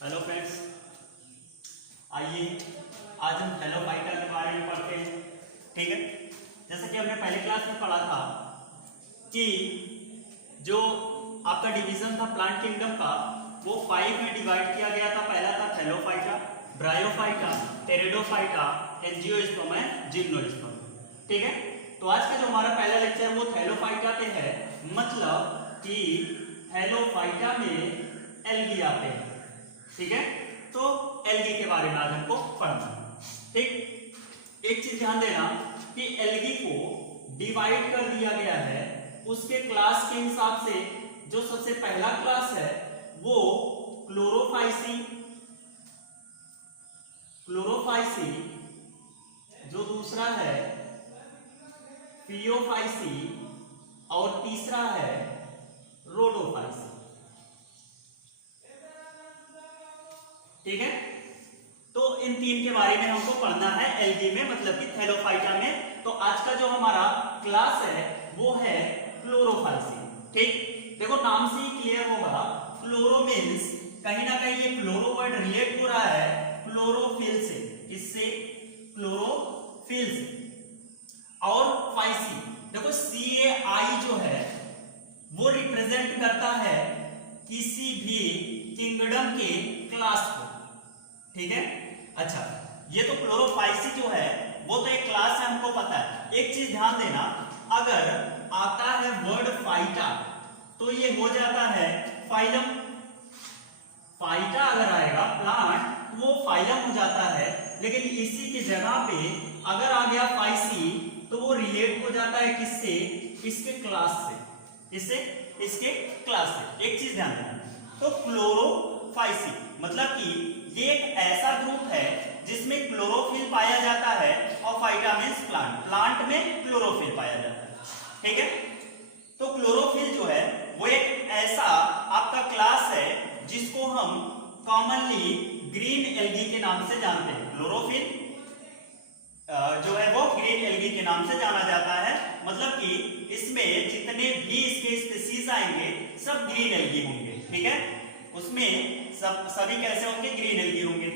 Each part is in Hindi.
हेलो फ्रेंड्स, आइए आज हम हेलोफाइटा के बारे में पढ़ते हैं। ठीक है, जैसा कि हमने पहले क्लास में पढ़ा था कि जो आपका डिवीजन था प्लांट किंगडम का वो 5 में डिवाइड किया गया था। पहला था Thallophyta, bryophyta, pteridophyta, angiosperm and gymnosperm. ठीक है, तो आज का जो हमारा पहला लेक्चर वो थैलोफाइटा पे है, मतलब कि थैलोफाइटा में एल्गी आते हैं। ठीक है, तो एल्गी के बारे में आज हमको पढ़ना। ठीक, एक चीज ध्यान देना कि एल्गी को डिवाइड कर दिया गया है उसके क्लास के हिसाब से। जो सबसे पहला क्लास है वो क्लोरोफाइसी, जो दूसरा है फियोफाइसी और तीसरा है रोडोफाइसी। ठीक है, तो इन तीन के बारे में हमको पढ़ना है एल्गी में, मतलब कि थैलोफाइटा में। तो आज का जो हमारा क्लास है वो है क्लोरोफाइसी। ठीक, देखो नाम से ही क्लियर होगा, क्लोरो मींस कहीं ना कहीं ये क्लोरो वर्ड रिलेट हो रहा है क्लोरोफिल से। इससे क्लोरोफिल से। और फाइसी, देखो CAI जो है वो रिप्रेजेंट करता है किसी भी किंगडम के क्लास को। ठीक है, अच्छा, ये तो क्लोरोफाइसी जो है वो तो एक क्लास है, हमको पता है। एक चीज ध्यान देना, अगर आता है वर्ड फाइटा तो ये हो जाता है फाइलम। फाइटा अगर आएगा प्लांट वो फाइलम हो जाता है, लेकिन इसी की जगह पे अगर आ गया फाइसी तो वो रिलेट हो जाता है किससे? इसके क्लास से। इससे इसके क्लास से। एक चीज ध्यान देना, तो क्लोरोफाइसी मतलब कि ये एक ऐसा ग्रुप है जिसमें क्लोरोफिल पाया जाता है, और फाइटा मींस प्लांट, प्लांट में क्लोरोफिल पाया जाता है। ठीक है, तो क्लोरोफिल जो है वो एक ऐसा आपका क्लास है जिसको हम कॉमनली ग्रीन एल्गी के नाम से जानते हैं। क्लोरोफिल जो है वो ग्रीन एल्गी के नाम से जाना जाता है, मतलब कि इसमें जितने भी इसके स्पीशीज आएंगे सब ग्रीन एल्गी होंगे। ठीक है, उसमें सभी कैसे होंगे? ग्रीन एल्गी होंगे।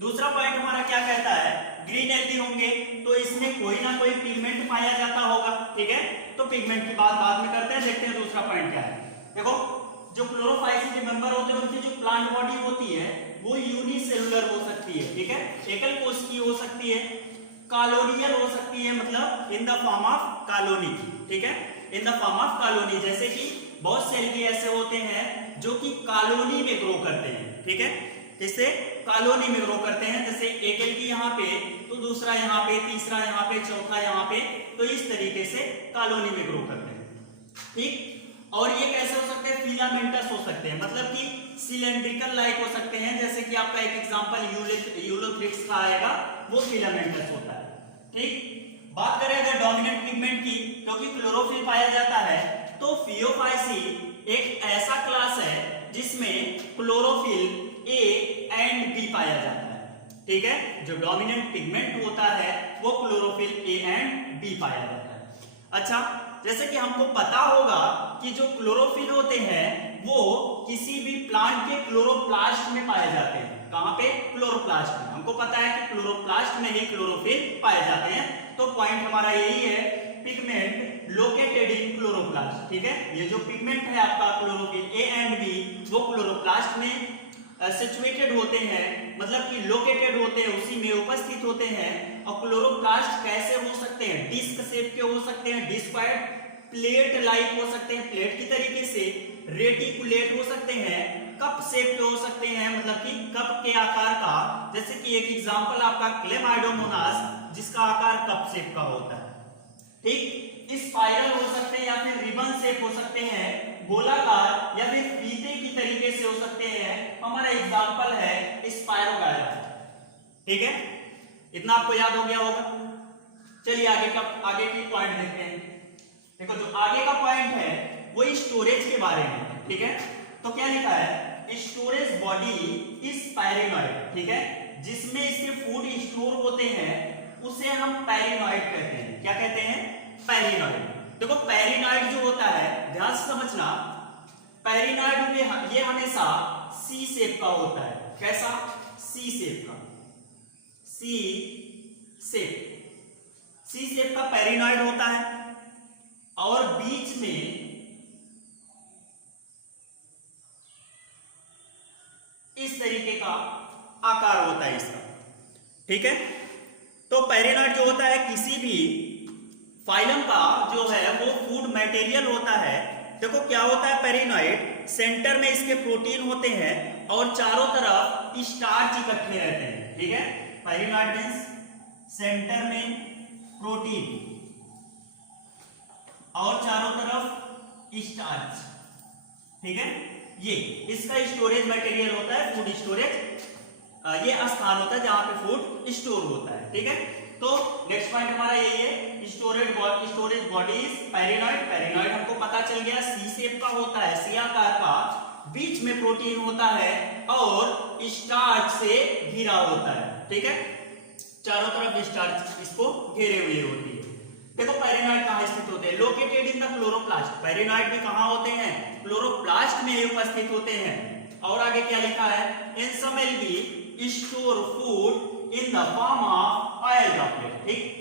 दूसरा पॉइंट हमारा क्या कहता है? ग्रीन एल्गी होंगे तो इसमें कोई ना कोई पिगमेंट पाया जाता होगा। ठीक है, तो पिगमेंट की बात बाद में करते हैं, देखते हैं दूसरा पॉइंट क्या है। देखो, जो क्लोरोफाइसी के मेंबर होते हैं उनकी जो प्लांट बॉडी होती है वो यूनिसेलुलर हो सकती है। ठीक है, एकल कोशिकीय हो सकती है, कॉलोनियल हो सकती है, मतलब इन द फॉर्म ऑफ कॉलोनी। ठीक है, इन द फॉर्म ऑफ कॉलोनी, जैसे कि बहुत से एल्गी ऐसे होते हैं जो कि कॉलोनी में ग्रो करते हैं। ठीक है, किससे? कॉलोनी में ग्रो करते हैं। जैसे एक एल्गी यहाँ पे तो दूसरा यहाँ पे, तीसरा यहाँ पे, चौथा यहाँ पे, तो इस तरीके से कॉलोनी में ग्रो करते हैं। ठीक, और ये कैसे हो सकते हैं? फिलामेंटस हो सकते हैं, मतलब कि सिलेंड्रिकल लाइक हो सकते हैं। जैसे कि आपका एक एग्जांपल यूलोथ्रिक्स का आएगा, वो फिलामेंटस होता है। ठीक, बात करें अगर डोमिनेंट पिगमेंट की, क्योंकि क्लोरोफिल पाया जाता है, तो फियोफाइसी एक ऐसा क्लास है जिसमें क्लोरोफिल A एंड B पाया जाता है। ठीक है, जो डोमिनेंट पिगमेंट होता है वो क्लोरोफिल A एंड B पाया जाता है। अच्छा, जैसे कि हमको पता होगा कि जो क्लोरोफिल होते हैं वो किसी भी प्लांट के क्लोरोप्लास्ट में पाए जाते हैं। कहां पे? क्लोरोप्लास्ट में। हमको पता है कि क्लोरोप्लास्ट में ही क्लोरोफिल पाए जाते हैं, तो पॉइंट हमारा यही है, पिगमेंट लोकेटेड इन क्लोरोप्लास्ट। ठीक है, ये जो पिगमेंट है आपका क्लोरोफिल A एंड B वो क्लोरोप्लास्ट में सिचुएटेड होते हैं, मतलब कि लोकेटेड होते हैं, उसी में उपस्थित होते हैं। और क्लोरोप्लास्ट कैसे हो सकते हैं? डिस्क शेप के हो सकते हैं, डिस्क्वायड, प्लेट लाइक हो सकते हैं, प्लेट की तरीके से, रेटिकुलेट हो सकते हैं, कप शेप के हो सकते हैं, मतलब कि कप के आकार का। जैसे कि एक एग्जांपल आपका क्लेमाइडोमोनास, जिसका आकार कप शेप का होता है। ठीक, स्पाइरल हो सकते हैं या फिर रिबन शेप हो सकते हैं, गोलाकार या फिर फीते की तरीके से हो सकते हैं। हमारा एग्जांपल है स्पायरोगायरा। ठीक है, इतना आपको याद हो गया होगा। चलिए आगे की पॉइंट देखते हैं। देखो, जो आगे का पॉइंट है वो स्टोरेज के बारे में। ठीक है, तो क्या लिखा है? Storage body is pyrenoid. ठीक है, जिसमें इसके फूड स्टोर होते हैं उसे हम पैरेनॉइड कहते हैं। क्या कहते हैं? पैरेनॉइड। देखो, पैरेनॉइड जो होता है, ध्यान से समझना, पैरेनॉइड में ये हमेशा सी शेप का होता है। कैसा? सी शेप का, सी शेप का पेरिनॉइड होता है और बीच में इस तरीके का आकार होता है इसका, ठीक है। तो पेरिनॉइड जो होता है किसी भी फाइलम का जो है वो फूड मटेरियल होता है। देखो क्या होता है, पेरिनॉइड सेंटर में इसके प्रोटीन होते हैं और चारों तरफ स्टार्च इकट्ठे रहते हैं, ठीक है। पेरिनॉइड मींस सेंटर में प्रोटीन और चारों तरफ स्टार्च, ठीक है। ये इसका स्टोरेज मटेरियल होता है, फूड स्टोरेज, ये स्थान होता है जहां पे फूड स्टोर होता है, ठीक है। तो नेक्स्ट पॉइंट हमारा यही है, स्टोरेज बॉडीज पेरिनॉइड हमको पता चल गया सी शेप का होता है, सी आकार का, बीच में प्रोटीन होता है और स्टार्च से घिरा होता है, ठीक है। चारों तरफ स्टार्च इसको घेरे हुए होती है। देखो पेरिनॉइड कहां स्थित होते हैं? Located in the chloroplast. Pyrenoid भी कहां होते हैं? क्लोरोप्लास्ट में उपस्थित होते हैं। और आगे क्या लिखा है? In some algae store food in the form of oil droplet, ठीक।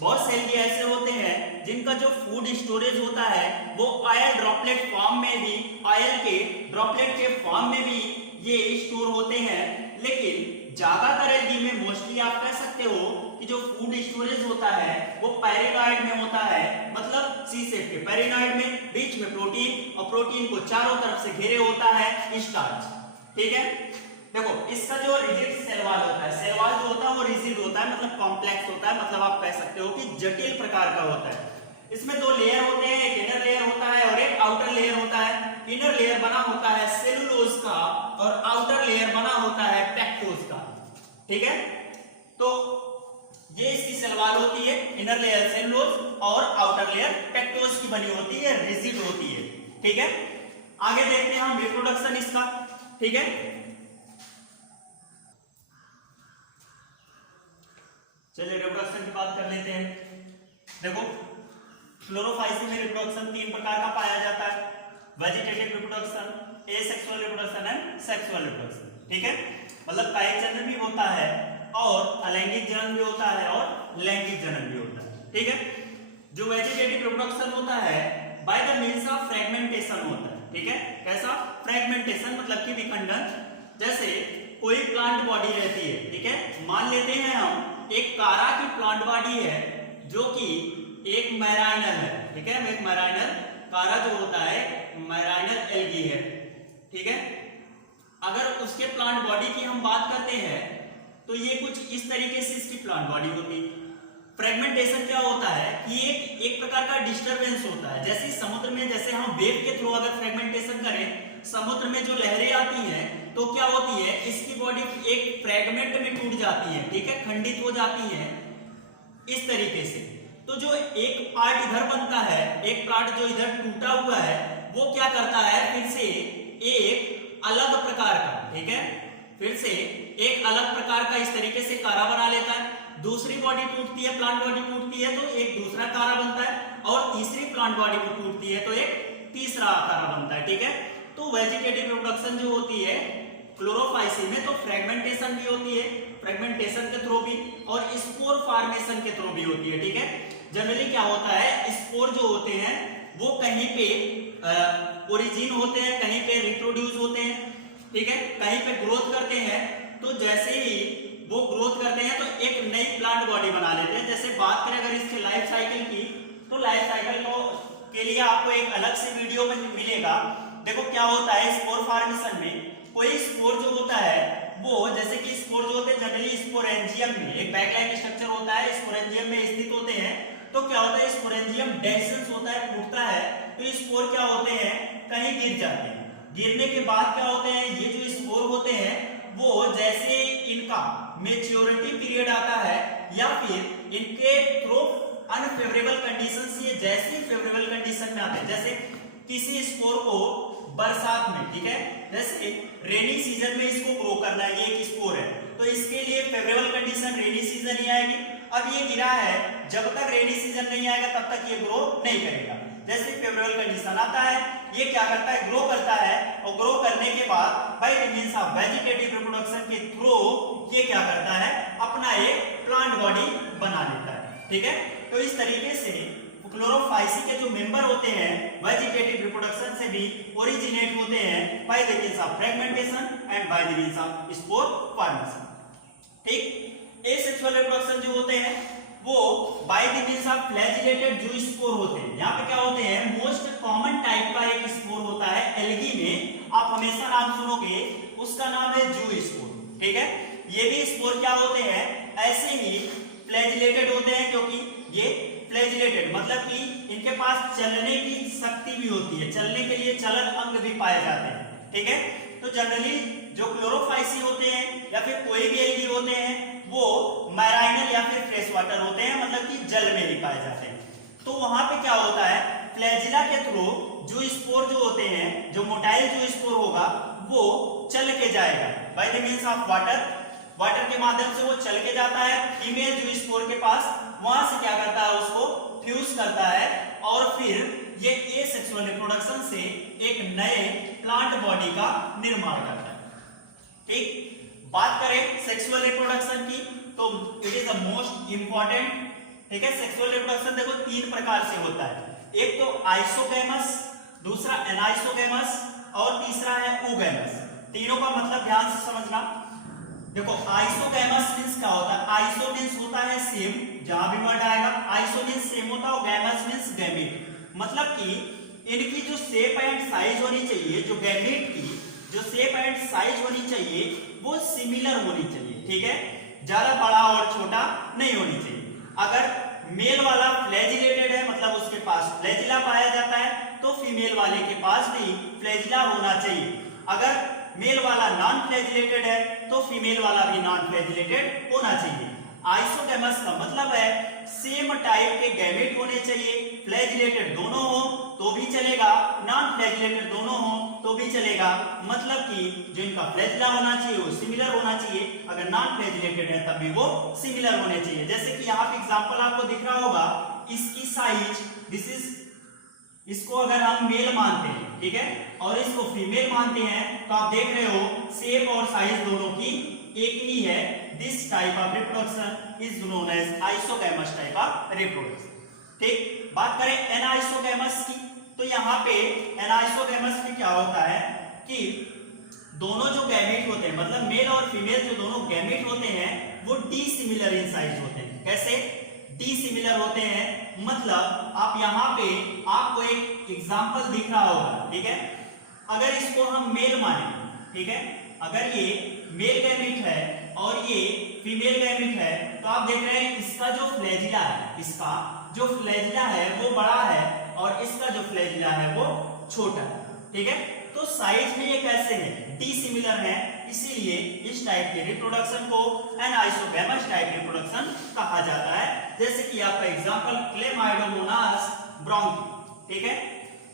बहुत से एल्गी ऐसे होते हैं जिनका जो फूड स्टोरेज होता है वो ऑयल ड्रॉपलेट फॉर्म में भी, ऑयल के ड्रॉपलेट के फॉर्म में भी ये स्टोर होते हैं। लेकिन ज्यादातर एल्गी में मोस्टली आप कह सकते हो कि जो फूड स्टोरेज होता है वो पेरिनॉइड में होता है, मतलब सी शेप के पेरिनॉइड में बीच में प्रोटीन और प्रोटीन को चारों तरफ से घेरे होता है स्टार्च, ठीक है। देखो इसका जो रिजिड सेल वॉल होता है, सेल वॉल जो होता है वो रिजिड होता है, मतलब कॉम्प्लेक्स होता है, मतलब आप कह सकते हो कि जटिल प्रकार का होता है। इसमें दो लेयर होते हैं, एक इनर लेयर होता है और एक आउटर लेयर होता है। इनर लेयर बना होता है सेलुलोज का और आउटर लेयर बना होता है पेक्टोज का, ठीक है। तो ये इसकी सेल वॉल होती है, इनर लेयर सेलुलोज और आउटर लेयर पेक्टोज की बनी होती है, रिजिड होती है, ठीक है। आगे देखते हैं हम रिप्रोडक्शन इसका, ठीक है। चलिए रिप्रोडक्शन की बात कर लेते हैं। देखो क्लोरोफाइसी में रिप्रोडक्शन तीन प्रकार का पाया जाता है, vegetative reproduction, asexual reproduction and sexual reproduction, ठीक है। मतलब कायिक जनन भी होता है और अलैंगिक जनन भी होता है और लैंगिक जनन भी होता है, ठीक है। जो वेजिटेटिव रिप्रोडक्शन होता है by the means of fragmentation होता है, ठीक है। कैसा? फ्रेगमेंटेशन मतलब कि विखंडन। जैसे कोई प्लांट बॉडी रहती है, ठीक है, मान लेते हैं हम एक कारा की प्लांट बॉडी है जो कि एक मैराइनल है, ठीक है। एक मैराइनल कारा जो होता है मैराइनल एल्गी है, ठीक है। अगर उसके प्लांट बॉडी की हम बात करते हैं तो ये कुछ इस तरीके से इसकी प्लांट बॉडी होती है। फ्रेगमेंटेशन क्या होता है कि एक प्रकार का डिस्टरबेंस होता है। जैसे समुद्र में, जैसे हम वेव के थ्रू अगर फ्रेगमेंटेशन करें, समुद्र में जो लहरें आती हैं तो क्या होती है, इसकी बॉडी एक फ्रेगमेंट में टूट जाती है, ठीक है, खंडित हो जाती है इस तरीके से। तो जो एक पार्ट इधर बनता है, एक पार्ट जो इधर टूटा हुआ है, वो क्या करता है, फिर से एक अलग प्रकार का, ठीक है, फिर से एक अलग प्रकार का इस तरीके से कारा बना लेता है। दूसरी बॉडी टूटती है, प्लांट बॉडी टूटती है तो एक दूसरा कारा बनता है, और तीसरी प्लांट बॉडी को टूटती है तो एक तीसरा कारा बनता है, ठीक है। तो वेजिटेटिव रिप्रोडक्शन जो होती है क्लोरोफाइसी में, तो फ्रेगमेंटेशन भी होती है, फ्रेगमेंटेशन के थ्रू भी, और स्पोर फॉर्मेशन के थ्रू भी होती है, ठीक है। जनरली क्या होता है, स्पोर जो होते हैं वो कहीं पे ओरिजिन होते हैं, कहीं पे रिप्रोड्यूस होते हैं, ठीक है, कहीं पे ग्रोथ करते हैं। तो जैसे ही वो ग्रोथ करते हैं तो एक नई प्लांट बॉडी बना लेते हैं। जैसे बात करें अगर इसके लाइफ साइकिल की, तो लाइफ साइकिल को के लिए आपको एक अलग से वीडियो में मिलेगा। देखो क्या होता है स्पोर फॉर्मेशन में, कोई स्पोर जो होता है वो, जैसे कि स्पोर जो होते हैं जनरली स्पोरेंजियम में एक बैकलाइन स्ट्रक्चर होता है, स्पोरेंजियम में स्थित होते हैं। तो क्या होता है, स्पोरेंजियम डेस्सेंस होता है, फूटता है, तो स्पोर क्या होते हैं, कहीं गिर जाते हैं। गिरने के बाद क्या होते हैं, ये जो स्पोर होते हैं वो जैसे इनका मैच्योरिटी पीरियड आता है या फिर इनके थ्रू अनफेवरेबल कंडीशन से जैसे फेवरेबल कंडीशन में आते हैं, जैसे किसी स्पोर को बरसात में, ठीक है, जैसे रेनी सीजन में इसको ग्रो करना है, ये एक स्पोर है, तो इसके लिए फेवरेबल कंडीशन रेनी सीजन ही आएगी। अब ये गिरा है, जब तक रेनी सीजन नहीं आएगा तब तक ये ग्रो नहीं करेगा। जैसे फेवरेबल कंडीशन आता है, ये क्या करता है, ग्रो करता है, और ग्रो करने के बाद by the means of vegetative reproduction के थ्रू ये क्या करता है, अपना एक प्लांट बॉडी बना लेता है। ठीक है, तो इस तरीके से क्लोरोफाइसी के जो मेंबर होते हैं वेजिटेटिव रिप्रोडक्शन से भी ओरिजिनेट होते हैं by the means of fragmentation and by the means of spore formation. ठीक, एसेक्सुअल रिप्रोडक्शन जो होते हैं वो by the means of flagellated जो स्पोर होते हैं। यहाँ पे क्या होते हैं, मोस्ट कॉमन टाइप का एक स्पोर होता है एल्गी में, आप हमेशा नाम सुनोगे, उसका नाम है जू स्पोर। ठीक है, ये भी स्पोर क्या होते हैं, ऐसे ही फ्लैजिलेटेड होते हैं, क्योंकि ये फ्लैजिलेटेड मतलब कि इनके पास चलने की शक्ति भी होती है, चलने के लिए चलन अंग भी पाए जाते हैं। ठीक है, तो जनरली जो क्लोरोफाइसी होते हैं या फिर कोई भी एल्गी होते हैं वो मैराइनल या फिर फ्रेश वाटर होते हैं, मतलब कि जल में ही पाए जाते हैं। तो वहां पे क्या होता है, फ्लैजिला के थ्रू जो स्पोर जो होते हैं, जो मोटाइल जो स्पोर होगा वो चल के जाएगा by the means of water के माध्यम से वो चल के जाता है फीमेल जो स्पोर के पास, वहां से क्या करता है, उसको फ्यूज करता है और फिर ये एसेक्सुअल रिप्रोडक्शन से एक नए प्लांट बॉडी का निर्माण करता है। ठीक, बात करें सेक्सुअल रिप्रोडक्शन की तो it is the most important. ठीक है, सेक्सुअल रिप्रोडक्शन देखो 3 प्रकार से होता है, एक तो आइसोगैमस, दूसरा एनाइसोगैमस और तीसरा है oogamous। तीनों का मतलब ध्यान से समझना। देखो आइसोगैमस मींस क्या होता है, आइसो मींस होता है सेम, जहां भी वर्ड आएगा आइसो मींस सेम होता है, और गैमस मींस गैमेट, मतलब कि इनकी जो शेप एंड साइज होनी चाहिए, जो गैमेट की जो शेप एंड साइज होनी चाहिए वो सिमिलर होनी चाहिए। ठीक है, ज्यादा बड़ा और छोटा नहीं होनी चाहिए। अगर मेल वाला फ्लैजिलेटेड है मतलब उसके पास फ्लैजिला पाया जाता है, तो फीमेल वाले के पास भी फ्लैजिला होना चाहिए। अगर मेल वाला नॉन फ्लैजिलेटेड है तो फीमेल वाला भी नॉन फ्लैजिलेटेड होना चाहिए। आइसोगैमस का मतलब है सेम टाइप के गैमेट होने चाहिए, फ्लैजिलेटेड दोनों हो तो भी चलेगा, नॉन फ्लैजिलेटेड दोनों हो तो भी चलेगा, मतलब कि जो इनका फ्लैजिला होना चाहिए वो सिमिलर होना चाहिए, अगर नॉन फ्लैजिलेटेड है तब भी वो सिमिलर होने चाहिए। जैसे कि यहाँ पे एग्जांपल आपको दिख रहा होगा, इसकी साइज दिस इज, इसको अगर हम मेल मानते हैं, ठीक है, और इसको फीमेल मानते हैं, तो आप देख रहे हो शेप और साइज दोनों की एक ही है। This type of reproduction is known as isogamous type of reproduction. ठीक, बात करें एनाइसोगैमस की, तो यहाँ पे एनाइसोगैमस में क्या होता है कि दोनों जो गैमेट होते हैं, मतलब मेल और फीमेल जो दोनों गैमेट होते हैं वो डिसिमिलर इन साइज होते हैं। कैसे डिसिमिलर होते हैं, मतलब आप यहाँ पे आपको एक एग्जांपल दिख रहा होगा। ठीक है, अगर इसको हम मेल माने, ठीक है, अगर ये मेल गैमेट है और ये फीमेल गैमेट है, तो आप देख रहे हैं इसका जो फ्लैजिला है, इसका जो फ्लैजिला है वो बड़ा है और इसका जो फ्लैजिला है वो छोटा है। ठीक है, तो साइज में ये कैसे है, डिसिमिलर है, इसीलिए इस टाइप के रिप्रोडक्शन को एनाइसोगैमस टाइप रिप्रोडक्शन कहा जाता है। जैसे कि आपका एग्जांपल क्लेमाइडोमोनास ब्राउनी। ठीक है,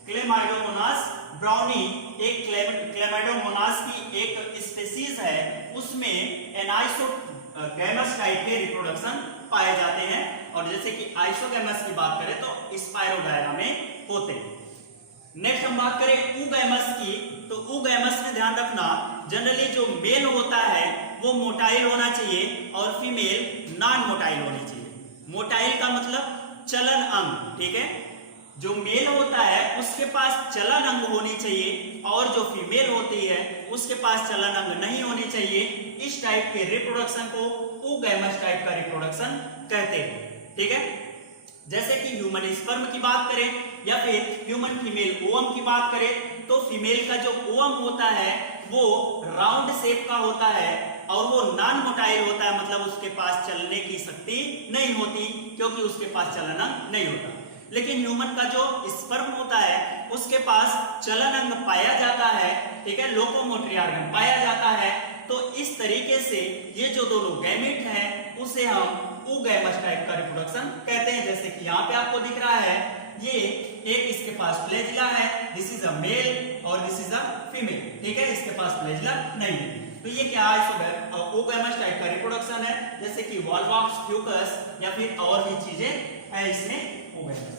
क्लेमाइडोमोनास ब्राउनी एक क्लेमाइडोमोनास की एक स्पीशीज है, उसमें एनाइसोगैमस टाइप के रिप्रोडक्शन पाए जाते हैं। और जैसे कि आइसोगैमस की बात करें तो स्पाइरोगायरा में होते हैं। नेक्स्ट हम बात करें oogamous की, तो oogamous में ध्यान रखना जनरली जो मेल होता है वो मोटाइल होना चाहिए और फीमेल नॉन मोटाइल होनी चाहिए। मोटाइल का मतलब चलन अंग। ठीक है, जो मेल होता है उसके पास चलन अंग होनी चाहिए और जो फीमेल होती है उसके पास चलन अंग नहीं होनी चाहिए। इस टाइप के रिप्रोडक्शन को oogamous टाइप का रिप्रोडक्शन कहते हैं। ठीक है, जैसे कि ह्यूमन स्पर्म की बात करें या फिर ह्यूमन फीमेल ओवम की बात करें, तो फीमेल का जो ओवम होता है वो राउंड शेप का होता है और वो नॉन मोटाइल होता है, मतलब उसके पास चलने की शक्ति नहीं होती क्योंकि उसके पास चलन अंग नहीं होता। लेकिन ह्यूमन का जो स्पर्म होता है उसके पास चलन अंग पाया जाता है। ठीक है, लोकोमोटरी ऑर्गन पाया जाता है। तो इस तरीके से ये जो दोनों गैमेट हैं उसे हम oogamous टाइप का रिप्रोडक्शन कहते हैं। जैसे कि यहाँ पे आपको दिख रहा है, ये एक इसके पास फ्लैजिला है, दिस इज अ मेल और दिस इज अ फीमेल। ठीक है, इसके पास फ्लैजिला नहीं है, तो ये क्या है, oogamous टाइप का रिप्रोडक्शन है। जैसे कि वॉलवॉक्स, फ्यूकस या फिर और भी चीजें है इसमें oogamous।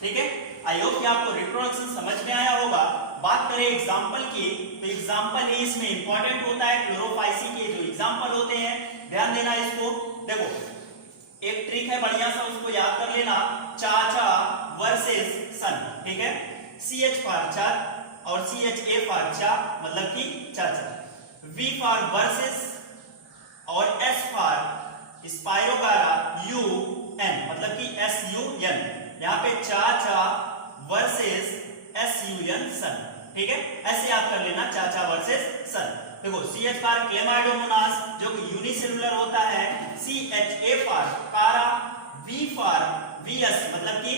ठीक है, आई होप कि आपको रिप्रोडक्शन समझ में आया होगा। बात करें एग्जाम्पल की, तो एग्जाम्पल ही इसमें इंपॉर्टेंट होता है। क्लोरोफाइसी के जो एग्जाम्पल होते हैं, ध्यान देना इसको। देखो एक ट्रिक है बढ़िया सा, उसको याद कर लेना, चाचा वर्सेस सन, ठीक है। CH फॉर चार और CHA फॉर चा, मतलब कि चाचा। V फॉर वर्सेस और S फॉर स्पायरोगारा, UN मतलब कि SUN। यहाँ पे चाचा वर्सेस SUN सन, ठीक है। ऐसे याद कर लेना, चाचा वर्सेस सन। देखो CH फॉर क्लेमाइडोमोनास जो कि यूनिसेलुलर होता है, CHA for Chara, V for VS मतलब कि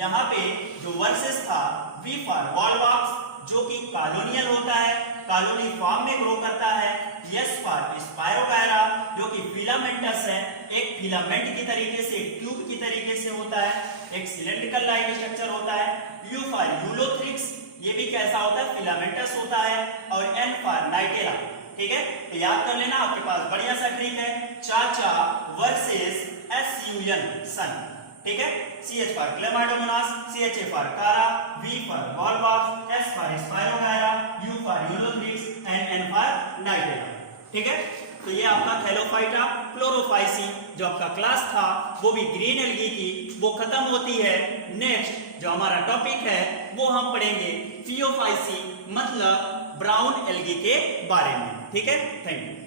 यहाँ पे जो वर्सेस था, V फॉर वॉलवॉक्स जो कि कॉलोनियल होता है, कॉलोनी फॉर्म में ग्रो करता है, S फॉर स्पायरोगायरा जो कि फिलामेंटस है, एक फिलामेंट की तरीके से, एक ट्यूब की तरीके से होता है, एक सिलेंड्रिकल लाइक स्ट्रक्चर होता है। U फॉर यूलोथ्रिक्स, ये भी कैसा होता है, फिलामेंटस होता है। और N फॉर नाइटेरा, ठीक है। तो याद कर लेना, आपके पास बढ़िया सा ट्रिक है, चाचा वर्सेस SUN सन, ठीक है। CH for Chlamydomonas, CHA for Chara, V for Volvox, S for Spirogyra, U for Ulothrix and N for Nitella, ठीक है। तो ये आपका थैलोफाइटा क्लोरोफाइसी जो आपका क्लास था, वो भी ग्रीन एल्गी की, वो खत्म होती है। नेक्स्ट जो हमारा टॉपिक है वो हम पढ़ेंगे फियोफाइसी मतलब ब्राउन एल्गी के बारे में, ठीक है। Thank you.